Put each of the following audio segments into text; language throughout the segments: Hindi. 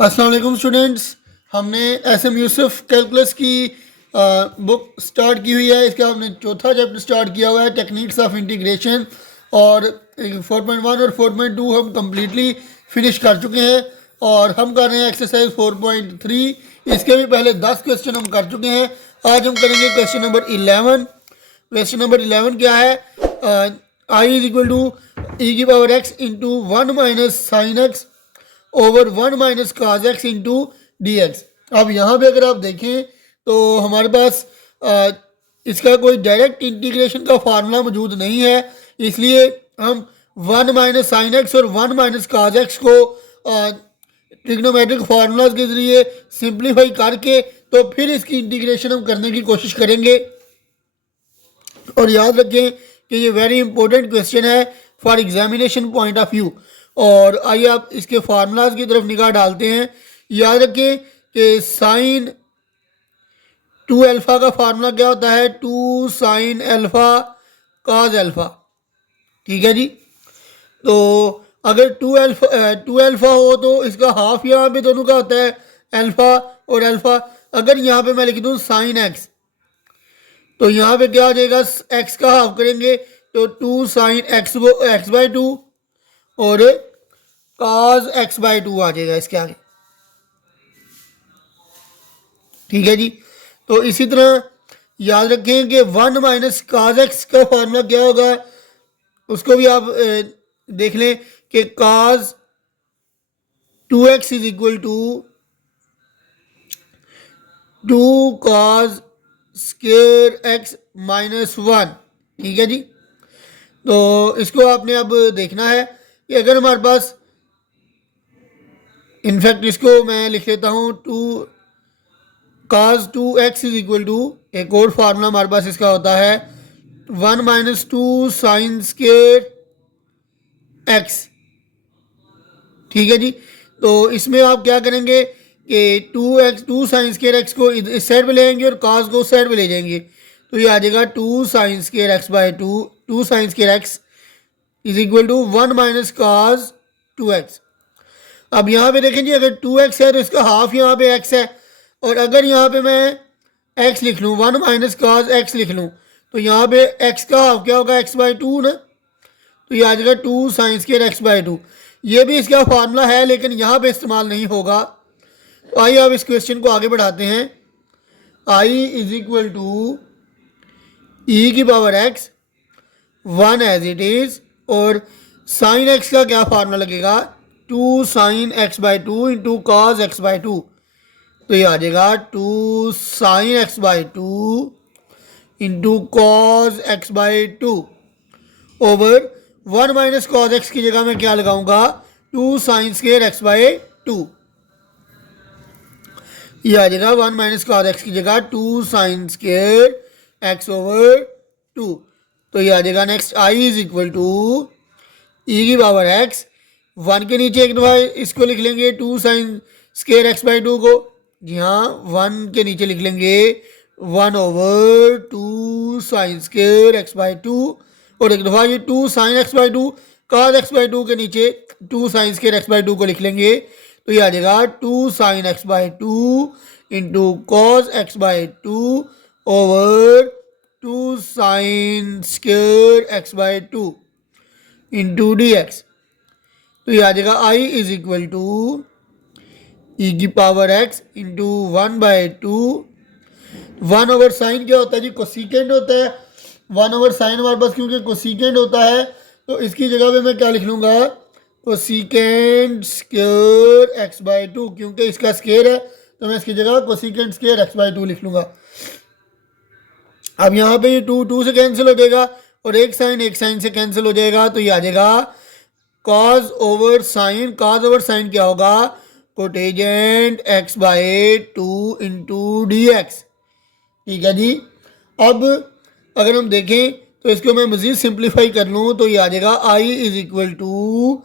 अस्सलाम वालेकुम स्टूडेंट्स। हमने एस एम यूसुफ कैलकुलस की बुक स्टार्ट की हुई है। इसका हमने चौथा चैप्टर स्टार्ट किया हुआ है, टेक्निक्स ऑफ इंटीग्रेशन। और 4.1 और 4.2 हम कम्प्लीटली फिनिश कर चुके हैं और हम कर रहे हैं एक्सरसाइज 4.3। इसके भी पहले 10 क्वेश्चन हम कर चुके हैं। आज हम करेंगे क्वेश्चन नंबर 11। क्वेश्चन नंबर 11 क्या है? आई इज इक्वल टू ई की power x into 1 minus sine x over 1 minus cos x into d x. अब यहाँ पे अगर आप देखें तो हमारे पास इसका कोई डायरेक्ट इंटीग्रेशन का फार्मूला मौजूद नहीं है, इसलिए हम 1 माइनस साइन एक्स और 1 माइनस काज एक्स को ट्रिग्नोमेट्रिक फार्मूलाज के ज़रिए सिंप्लीफाई करके तो फिर इसकी इंटीग्रेशन हम करने की कोशिश करेंगे। और याद रखें कि ये वेरी इंपॉर्टेंट क्वेश्चन है for examination point of view. और आइए आप इसके फार्मूलाज की तरफ निगाह डालते हैं। याद रखें कि साइन 2 अल्फ़ा का फार्मूला क्या होता है? 2 साइन अल्फ़ा काज अल्फ़ा। ठीक है जी। तो अगर 2 अल्फ़ा हो तो इसका हाफ यहाँ पे दोनों का होता है, अल्फ़ा और अल्फ़ा। अगर यहाँ पे मैं लिख दूँ साइन एक्स तो यहाँ पे क्या आ जाएगा? एक्स का हाफ करेंगे तो 2 साइन एक्स बाई 2 और काज एक्स बाई 2 आ जाएगा इसके आगे। ठीक है जी। तो इसी तरह याद रखें कि 1 माइनस काज एक्स का फार्मूला क्या होगा, उसको भी आप देख लें कि cos 2x is equal to 2 cos square x minus 1। ठीक है जी। तो इसको आपने अब देखना है कि अगर हमारे पास, इनफैक्ट इसको मैं लिख लेता हूँ 2 काज 2x इज इक्वल टू, एक और फार्मूला हमारे पास इसका होता है 1 माइनस 2 साइन स्क्वायर एक्स। ठीक है जी। तो इसमें आप क्या करेंगे कि 2 साइन स्क्वायर एक्स को इस साइड पे ले जाएंगे और काज को उस साइड पे ले जाएंगे, तो ये आ जाएगा 2 sine square x by 2 sine square x is equal to 1 minus cos 2x। अब यहाँ पे देखें जी, अगर 2x है तो इसका हाफ यहाँ पे x है, और अगर यहाँ पे मैं x लिख लूँ, 1 माइनस काज x लिख लूँ, तो यहाँ पे x का हाफ क्या होगा? x बाई 2 ना। तो ये आ जाएगा 2 साइन स्क्वायर एक्स बाई 2। ये भी इसका फार्मूला है लेकिन यहाँ पे इस्तेमाल नहीं होगा। तो आइए अब इस क्वेश्चन को आगे बढ़ाते हैं। I is equal to e की power x 1 as it is, और साइन एक्स का क्या फार्मूला लगेगा? 2 sine x by 2 into cos x by 2। तो ये आ जाएगा 2 sine x by 2 into cos x by 2 over 1 minus cos x की जगह मैं क्या लगाऊंगा? 2 साइन स्क्वायर एक्स बाई 2। ये आ जाएगा 1 माइनस कॉज एक्स की जगह 2 साइन स्क्वायर एक्स ओवर 2। तो ये आ जाएगा next, I is equal to e की पावर एक्स 1 के नीचे एक दफा इसको लिख लेंगे 2 साइन स्क्वायर एक्स बाई 2 को। जी हाँ, 1 के नीचे लिख लेंगे 1 over 2 sine square x by 2, और एक दफा ये 2 sine x by 2 cos x by 2 के नीचे 2 साइन स्क्वायर एक्स बाई 2 को लिख लेंगे। तो ये आ जाएगा 2 sine x by 2 into cos x by 2 over 2 sine square x by 2 into d x. तो ये आ जाएगा I is equal to e की power x into 1 by 2। 1 over sine क्या होता है जी? कोसिकेंड होता है। 1 ओवर साइन हमारे पास क्योंकि कोसिकेंड होता है तो इसकी जगह पे मैं क्या लिख लूँगा? कोसिकेंड स्क्वायर एक्स बाई 2, क्योंकि इसका स्क्वायर है तो मैं इसकी जगह कोसिकेंड स्क्वायर एक्स बाई 2 लिख लूँगा। अब यहाँ पे ये 2 से कैंसिल हो जाएगा और एक साइन से कैंसिल हो जाएगा। तो ये आ जाएगा cos over sine. Cos over sine क्या होगा? Cotangent x by 2 into d x. ठीक है जी। अब अगर हम देखें तो इसको मैं मज़ीद सिंप्लीफाई कर लूँ तो ये आ जाएगा I is equal to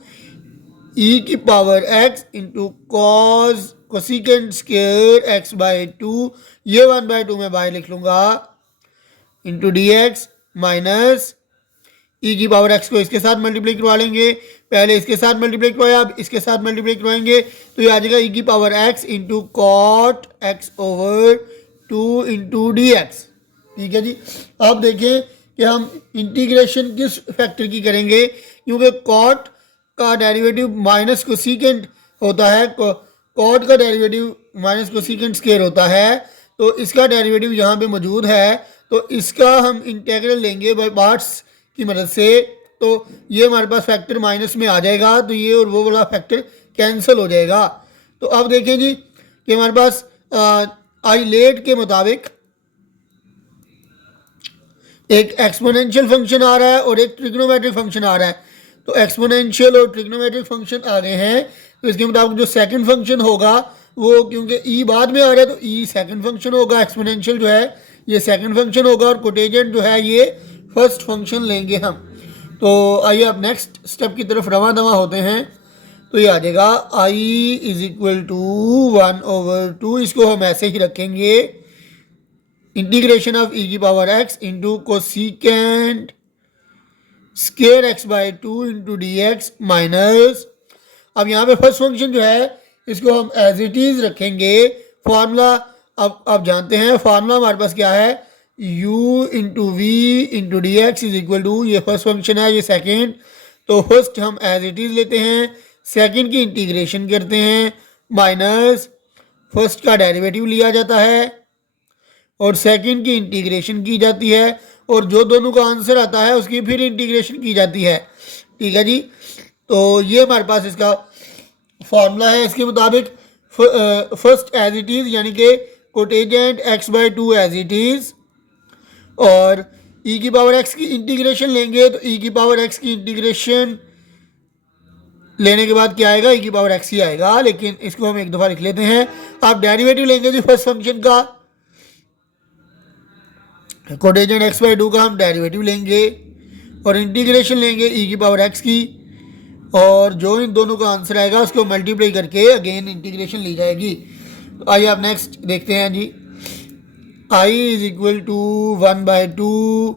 e की power x into cos cosecant square x by 2, ये 1 बाई 2 में बाहर लिख लूँगा, into d x minus e की पावर एक्स को इसके साथ मल्टीप्लाई करवा लेंगे, पहले इसके साथ मल्टीप्लाई करवाया, अब इसके साथ मल्टीप्लाई करवाएंगे, तो ये आ जाएगा ई की power x into cot x over 2 into d x. ठीक है जी। अब देखें कि हम इंटीग्रेशन किस फैक्टर की करेंगे, क्योंकि कॉट का डेरिवेटिव माइनस कोसेकेंट होता है, कॉट का डेरिवेटिव माइनस कोसेकेंट स्क्वायर होता है, तो इसका डेरिवेटिव यहाँ पे मौजूद है, तो इसका हम इंटीग्रल लेंगे बाय पार्ट्स की मदद से, तो ये हमारे पास फैक्टर माइनस में आ जाएगा, तो ये और वो वाला फैक्टर कैंसिल हो जाएगा। तो अब देखें जी कि हमारे पास आइलेट के मुताबिक एक एक्सपोनेंशियल फंक्शन आ रहा है और एक ट्रिग्नोमेट्रिक फंक्शन आ रहा है। तो एक्सपोनेंशियल और ट्रिग्नोमेट्रिक फंक्शन आ गए हैं, तो इसके मुताबिक जो सेकंड फंक्शन होगा वो, क्योंकि ई बाद में आ रहा है तो ई सेकंड फंक्शन होगा, एक्सपोनेंशियल जो है ये सेकंड फंक्शन होगा, और कोटेजेंट जो है ये फर्स्ट फंक्शन लेंगे हम। तो आइए अब नेक्स्ट स्टेप की तरफ रवा दवा होते हैं। तो ये आ जाएगा आई इज इक्वल टू 1/2, इसको हम ऐसे ही रखेंगे, इंटीग्रेशन ऑफ ई की power x into cosecant square x by 2 into d x minus, अब यहाँ पे फर्स्ट फंक्शन जो है इसको हम एज इट इज रखेंगे, फार्मूला अब आप जानते हैं, फार्मूला हमारे पास क्या है, u into v into d x is equal to, ये फर्स्ट फंक्शन है, ये सेकेंड, तो फर्स्ट हम एज इट इज लेते हैं, सेकेंड की इंटीग्रेशन करते हैं, माइनस फर्स्ट का डेरिवेटिव लिया जाता है और सेकंड की इंटीग्रेशन की जाती है, और जो दोनों का आंसर आता है उसकी फिर इंटीग्रेशन की जाती है। ठीक है जी। तो ये हमारे पास इसका फॉर्मूला है। इसके मुताबिक फर्स्ट एज इट इज़, यानी कि cotangent x by 2 as it is, और ई की पावर एक्स की इंटीग्रेशन लेंगे, तो ई की पावर एक्स की इंटीग्रेशन लेने के बाद क्या आएगा, ई की पावर एक्स ही आएगा, लेकिन इसको हम एक दफ़ा लिख लेते हैं। आप डेरिवेटिव लेंगे जी फर्स्ट फंक्शन का, कोटेजेंट एक्स बाई 2 का हम डेरिवेटिव लेंगे और इंटीग्रेशन लेंगे ई की पावर एक्स की, और जो इन दोनों का आंसर आएगा उसको मल्टीप्लाई करके अगेन इंटीग्रेशन ली जाएगी। तो आइए आप नेक्स्ट देखते हैं जी। I is equal to 1/2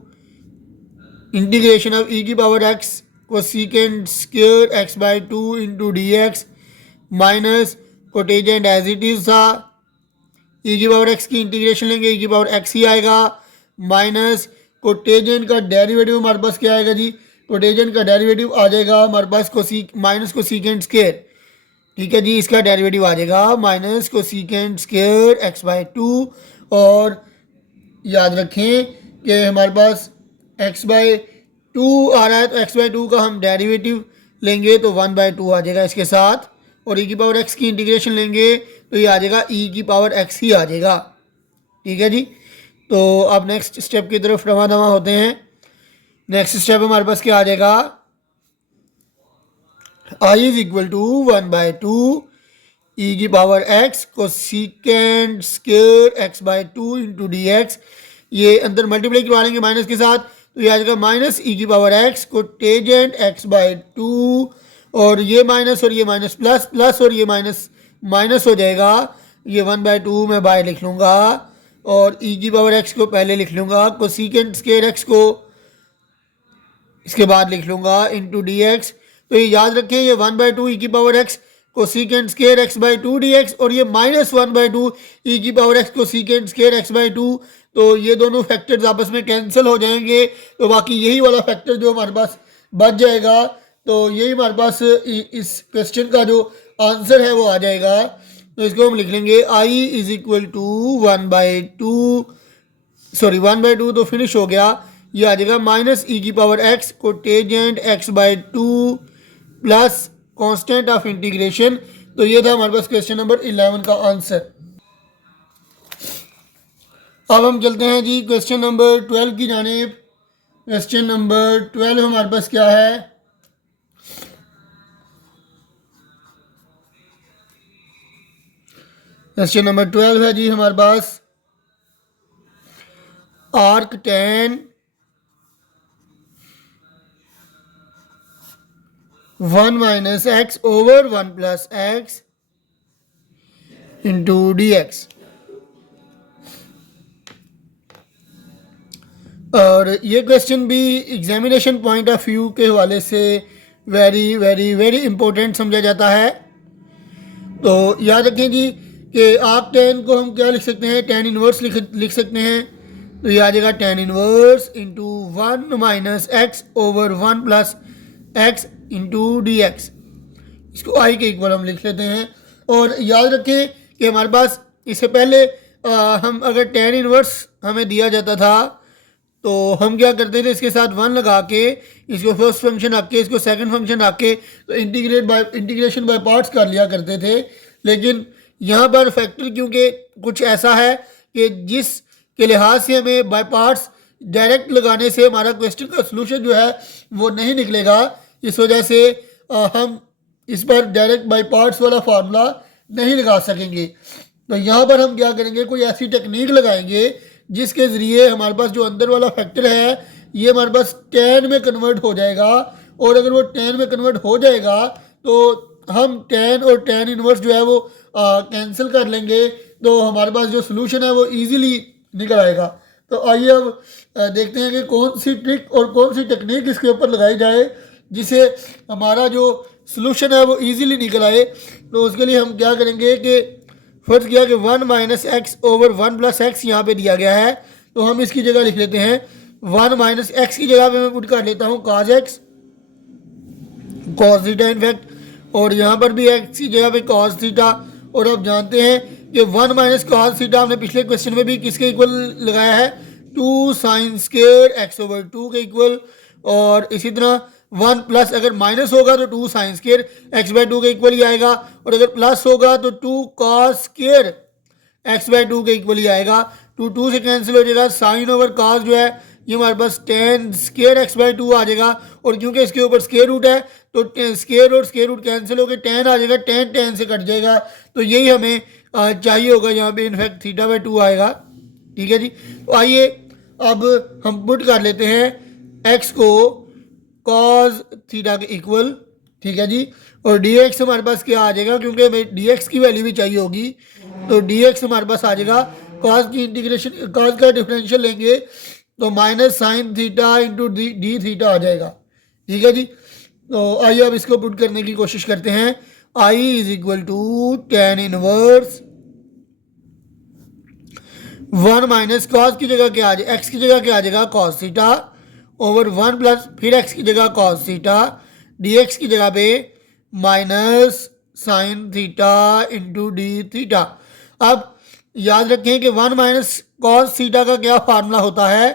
integration of e की power x cosecant square x by 2 into d x minus cotangent as it is था, ई की पावर एक्स की इंटीग्रेशन लेंगे, ई की पावर एक्स ही आएगा, माइनस कोटेजेंट का डेरिवेटिव हमारे पास क्या आएगा जी, कोटेजेंट का डेरिवेटिव आ जाएगा हमारे पास माइनस कोसेकेंट स्क्वायर। ठीक है जी, इसका डेरिवेटिव आ जाएगा minus cosecant square x by 2, और याद रखें कि हमारे पास एक्स बाई 2 आ रहा है, तो एक्स बाई 2 का हम डेरिवेटिव लेंगे तो 1/2 आ जाएगा इसके साथ, और ई की पावर एक्स की इंटीग्रेशन लेंगे तो ये आ जाएगा ई की पावर एक्स ही आ जाएगा। ठीक है जी। तो अब नेक्स्ट स्टेप की तरफ रवा दवा होते हैं। नेक्स्ट स्टेप हमारे पास क्या आ जाएगा, आई इज इक्वल टू 1/2 ई की power x cosecant square x by 2 into d x, ये अंदर मल्टीप्लाई करवा लेंगे माइनस के साथ, तो ये आ जाएगा माइनस ई की power x cotangent x by 2, और ये माइनस और ये माइनस प्लस, प्लस और ये माइनस माइनस हो जाएगा, ये 1/2 मैं बाय लिख लूँगा, और ई की पावर एक्स को पहले लिख लूँगा, कोसेकेंट स्क्वायर एक्स को इसके बाद लिख लूँगा इंटू डी एक्स। तो ये याद रखें, ये 1/2 ई की power x cosecant square x by 2 D x, और ये माइनस 1/2 ई की power x cosecant square x by 2, तो ये दोनों फैक्टर्स आपस में कैंसिल हो जाएंगे, तो बाकी यही वाला फैक्टर जो हमारे पास बच जाएगा, तो यही हमारे पास इस क्वेश्चन का जो आंसर है वो आ जाएगा। तो इसको हम लिख लेंगे आई इज इक्वल टू 1/2, सॉरी 1/2 तो फिनिश हो गया, ये आ जाएगा माइनस ई की power x cotangent x by 2 plus constant of integration. तो ये था हमारे पास क्वेश्चन नंबर 11 का आंसर। अब हम चलते हैं जी क्वेश्चन नंबर 12 की जानिब। क्वेश्चन नंबर 12 हमारे पास क्या है, क्वेश्चन नंबर 12 है जी हमारे पास, arc tan 1 minus x over 1 plus x into d x. और ये क्वेश्चन भी एग्जामिनेशन पॉइंट ऑफ व्यू के हवाले से वेरी वेरी वेरी इंपॉर्टेंट समझा जाता है। तो याद रखें जी कि आप टेन को हम क्या लिख सकते हैं, टेन इनवर्स लिख सकते हैं। तो ये आ जाएगा ten inverse into 1 minus x over 1 plus x into d x. इसको आई के इक्वल हम लिख लेते हैं। और याद रखें कि हमारे पास इससे पहले हम अगर टेन इनवर्स हमें दिया जाता था तो हम क्या करते थे, इसके साथ 1 लगा के इसको फर्स्ट फंक्शन आके इसको सेकंड फंक्शन आके तो इंटीग्रेशन बाय पार्ट्स कर लिया करते थे। लेकिन यहाँ पर फैक्टर क्योंकि कुछ ऐसा है कि जिस के लिहाज से हमें बाय पार्ट्स डायरेक्ट लगाने से हमारा क्वेश्चन का सलूशन जो है वो नहीं निकलेगा। इस वजह से हम इस पर डायरेक्ट बाय पार्ट्स वाला फार्मूला नहीं लगा सकेंगे। तो यहाँ पर हम क्या करेंगे, कोई ऐसी टेक्निक लगाएंगे जिसके ज़रिए हमारे पास जो अंदर वाला फैक्टर है ये हमारे पास टेन में कन्वर्ट हो जाएगा। और अगर वो टेन में कन्वर्ट हो जाएगा तो हम टेन और टेन इनवर्स जो है वो कैंसिल कर लेंगे, तो हमारे पास जो सोल्यूशन है वो इजीली निकल आएगा। तो आइए अब देखते हैं कि कौन सी ट्रिक और कौन सी टेक्निक इसके ऊपर लगाई जाए जिससे हमारा जो सोल्यूशन है वो इजीली निकल आए। तो उसके लिए हम क्या करेंगे कि फर्ज किया कि 1 minus x over 1 plus x यहाँ पे दिया गया है, तो हम इसकी जगह लिख लेते हैं 1 माइनस एक्स की जगह पे मैं पुट कर लेता हूँ cos x cos theta in fact, और यहाँ पर भी एक्स की जगह पे cos थीटा। और अब जानते हैं कि 1 माइनस cos थीटा हमने पिछले क्वेश्चन में भी किसके इक्वल लगाया है, 2 साइन स्क्वायर एक्स ओवर 2 के इक्वल। और इसी तरह 1 प्लस अगर माइनस होगा तो 2 साइन स्क्वायर एक्स बाई 2 के इक्वल ही आएगा, और अगर प्लस होगा तो 2 कॉस स्क्वायर एक्स बाई 2 के इक्वल ही आएगा। 2 से कैंसिल हो जाएगा, साइन ओवर कॉस जो है ये हमारे पास टेन स्क्वायर एक्स बाई 2 आ जाएगा। और क्योंकि इसके ऊपर स्क्वायर रूट है तो स्क्वायर और स्क्वायर रूट कैंसिल होकर टेन आ जाएगा, टेन टेन से कट जाएगा। तो यही हमें चाहिए होगा, यहाँ पे इनफैक्ट थीटा बाई 2 आएगा। ठीक है जी। तो आइए अब हम पुट कर लेते हैं एक्स को कॉस थीटा के इक्वल। ठीक है जी। और डी एक्स हमारे पास क्या आ जाएगा, क्योंकि हमें डी एक्स की वैल्यू भी चाहिए होगी, तो डी एक्स हमारे पास आ जाएगा कॉस की इंटीग्रेशन, कॉस का डिफरेंशियल लेंगे तो minus sine theta into d theta आ जाएगा। ठीक है जी। तो आइए अब इसको पुट करने की कोशिश करते हैं। I is equal to tan inverse 1 minus cos की जगह क्या आ जाएगा, एक्स की जगह क्या आ जाएगा कॉस थीटा ओवर 1 प्लस फिर एक्स की जगह कॉस थीटा, डी एक्स की जगह पे minus sine theta into d theta. अब याद रखें कि 1 माइनस कॉस थीटा का क्या फार्मूला होता है,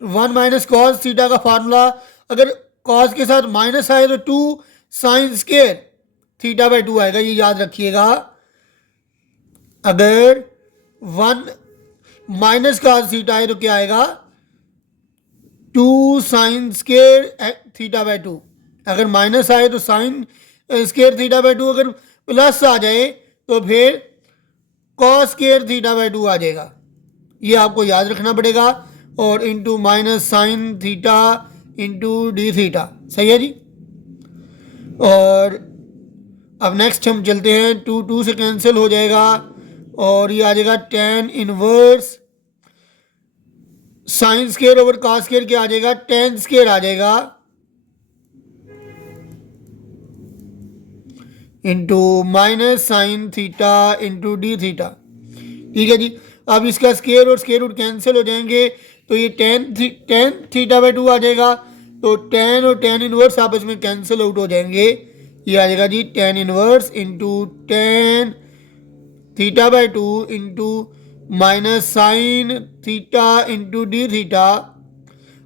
1 माइनस कॉस थीटा का फार्मूला अगर कॉस के साथ माइनस आए तो 2 साइन स्क्वायर थीटा बाई 2 आएगा, ये याद रखिएगा। अगर 1 माइनस कॉस थीटा है तो क्या आएगा, 2 साइन स्क्वायर थीटा बाई 2। अगर माइनस आए तो साइन स्क्वायर थीटा बाई 2, अगर प्लस आ जाए तो फिर कॉस स्क्वायर थीटा बाई 2 आ जाएगा, ये आपको याद रखना पड़ेगा। और into minus sine theta into d theta, सही है जी। और अब नेक्स्ट हम चलते हैं, 2 से कैंसिल हो जाएगा और ये आ जाएगा tan inverse sine square over cos square क्या आ जाएगा, टेन स्क्वायर आ जाएगा into minus sine theta into d theta. ठीक है जी। अब इसका स्क्वायर और स्क्वायर रूट कैंसिल हो जाएंगे तो ये टेन थीटा बाई 2 आ जाएगा। तो टेन और टेन इनवर्स आपस में कैंसिल आउट हो जाएंगे, ये आ जाएगा जी tan inverse into tan theta by 2 into minus sine theta into d theta.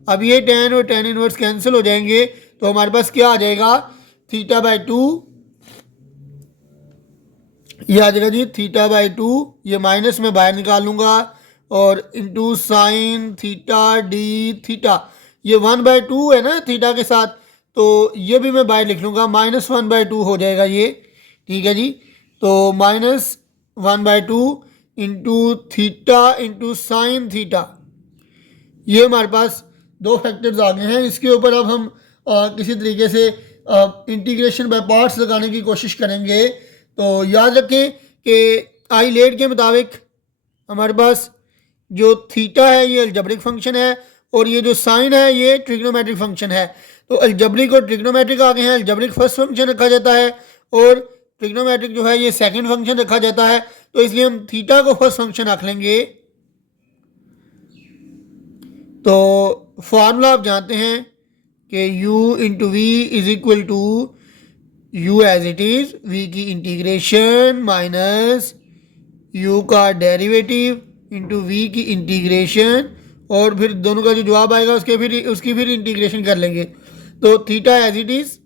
अब ये टेन और टेन इनवर्स कैंसिल हो जाएंगे तो हमारे पास क्या आ जाएगा, थीटा बाई 2, ये आ जाएगा जी थीटा बाई 2, ये माइनस में बाहर निकाल लूँगा और into sine theta D theta. ये 1/2 है ना थीटा के साथ, तो ये भी मैं बाहर लिख लूँगा, -1/2 हो जाएगा ये। ठीक है जी। तो -1/2 into theta into sine theta, ये हमारे पास दो फैक्टर्स आ गए हैं। इसके ऊपर अब हम किसी तरीके से इंटीग्रेशन बाय पार्ट्स लगाने की कोशिश करेंगे। तो याद रखें कि आइलेट के मुताबिक हमारे पास जो थीटा है ये अलजेब्रिक फंक्शन है और ये जो साइन है ये ट्रिग्नोमेट्रिक फंक्शन है। तो अलजेब्रिक और ट्रिग्नोमेट्रिक आ गए हैं। अलजेब्रिक फर्स्ट फंक्शन रखा जाता है और ट्रिग्नोमेट्रिक जो है ये सेकंड फंक्शन रखा जाता है। तो इसलिए हम थीटा को फर्स्ट फंक्शन रख लेंगे। तो फॉर्मूला आप जानते हैं कि u into v is equal to u as it is, v की इंटीग्रेशन माइनस u का डेरिवेटिव इंटू v की इंटीग्रेशन, और फिर दोनों का जो जवाब आएगा उसकी फिर इंटीग्रेशन कर लेंगे। तो theta as it is,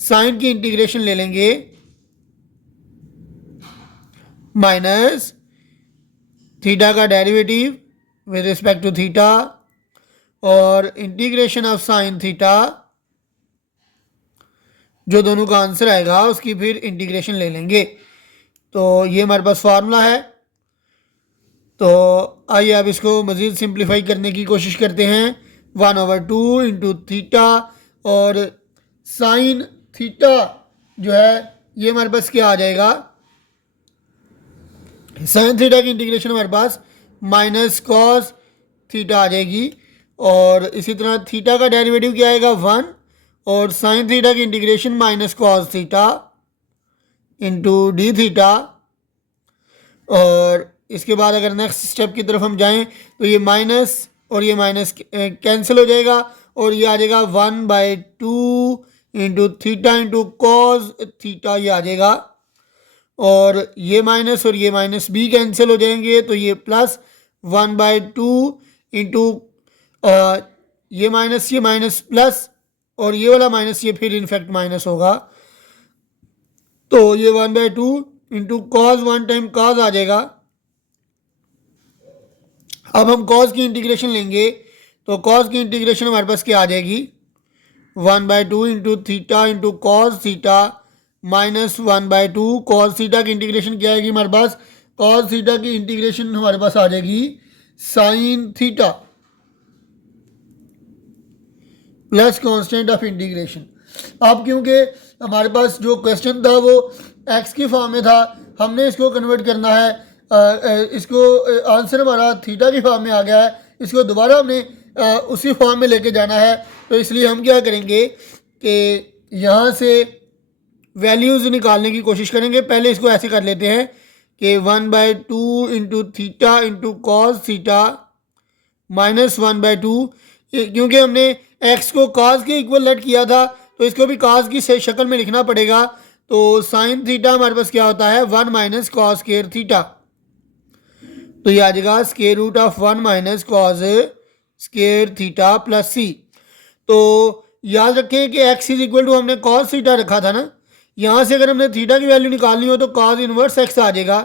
sine की इंटीग्रेशन ले लेंगे माइनस थीटा का derivative with respect to theta और इंटीग्रेशन ऑफ साइन थीटा, जो दोनों का आंसर आएगा उसकी फिर इंटीग्रेशन ले लेंगे। तो ये हमारे पास फार्मूला है। तो आइए अब इसको मज़ीद सिंप्लीफाई करने की कोशिश करते हैं। 1/2 इंटू थीटा और साइन थीटा जो है ये हमारे पास क्या आ जाएगा, साइन थीटा की इंटीग्रेशन हमारे पास माइनस कॉस थीटा आ जाएगी। और इसी तरह थीटा का डेरिवेटिव क्या आएगा 1, और साइन थीटा की integration minus cos theta into d theta. और इसके बाद अगर नेक्स्ट स्टेप की तरफ हम जाएं तो ये माइनस और ये माइनस कैंसिल हो जाएगा और ये आ जाएगा 1/2 into theta into cos theta, ये आ जाएगा। और ये माइनस भी कैंसिल हो जाएंगे तो ये प्लस 1/2 इंटू ये माइनस प्लस और ये वाला माइनस, ये फिर इनफैक्ट माइनस होगा। तो ये 1/2 इंटू कॉस 1 टाइम कॉस आ जाएगा। अब हम कॉस की इंटीग्रेशन लेंगे तो कॉस की इंटीग्रेशन हमारे पास क्या आ जाएगी 1/2 into theta into cos theta minus 1/2 cos theta की इंटीग्रेशन क्या आएगी हमारे पास, कॉस थीटा की इंटीग्रेशन हमारे पास आ जाएगी sine theta plus constant of integration. अब क्योंकि हमारे पास जो क्वेश्चन था वो एक्स की फॉर्म में था, हमने इसको कन्वर्ट करना है, इसको आंसर हमारा थीटा की फॉर्म में आ गया है, इसको दोबारा हमने उसी फॉर्म में लेके जाना है। तो इसलिए हम क्या करेंगे कि यहाँ से वैल्यूज़ निकालने की कोशिश करेंगे। पहले इसको ऐसे कर लेते हैं कि 1/2 into theta into cos theta minus 1/2, क्योंकि हमने एक्स को काज के इक्वल लेट किया था तो इसको भी काज की शक्ल में लिखना पड़ेगा। तो साइन थीटा हमारे पास क्या होता है 1 माइनस कॉस स्क्वायर थीटा, तो ये आ जाएगा square root of 1 minus cos square theta plus C. तो याद रखें कि एक्स इज इक्वल टू हमने कॉस थीटा रखा था ना, यहाँ से अगर हमने थीटा की वैल्यू निकालनी हो तो कॉस इनवर्स एक्स आ जाएगा।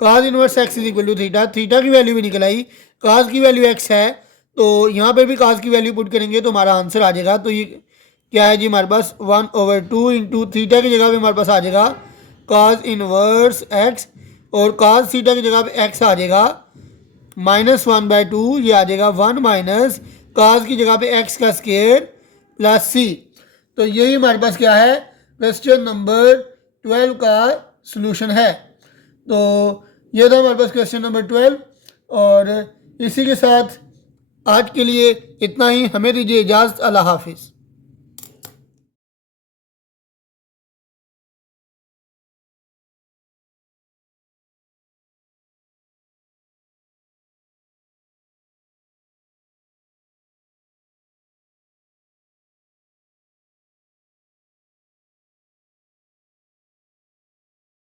Cos inverse x is equal to theta, theta की वैल्यू भी निकल आई, कॉस की वैल्यू एक्स है तो यहाँ पे भी कॉस की वैल्यू पुट करेंगे तो हमारा आंसर आ जाएगा। तो ये क्या है जी हमारे पास 1/2 इंटू थीटा की जगह पे हमारे पास आ जाएगा कॉस इनवर्स एक्स और कॉस थीटा की जगह पे एक्स आ जाएगा माइनस 1/2, ये आ जाएगा 1 माइनस कॉस की जगह पे एक्स का स्क्वायर प्लस सी। तो यही हमारे पास क्या है क्वेश्चन नंबर 12 का सलूशन है। तो ये था हमारे पास क्वेश्चन नंबर 12 और इसी के साथ आज के लिए इतना ही। हमें दीजिए इजाज़त। अल्लाह हाफिज़।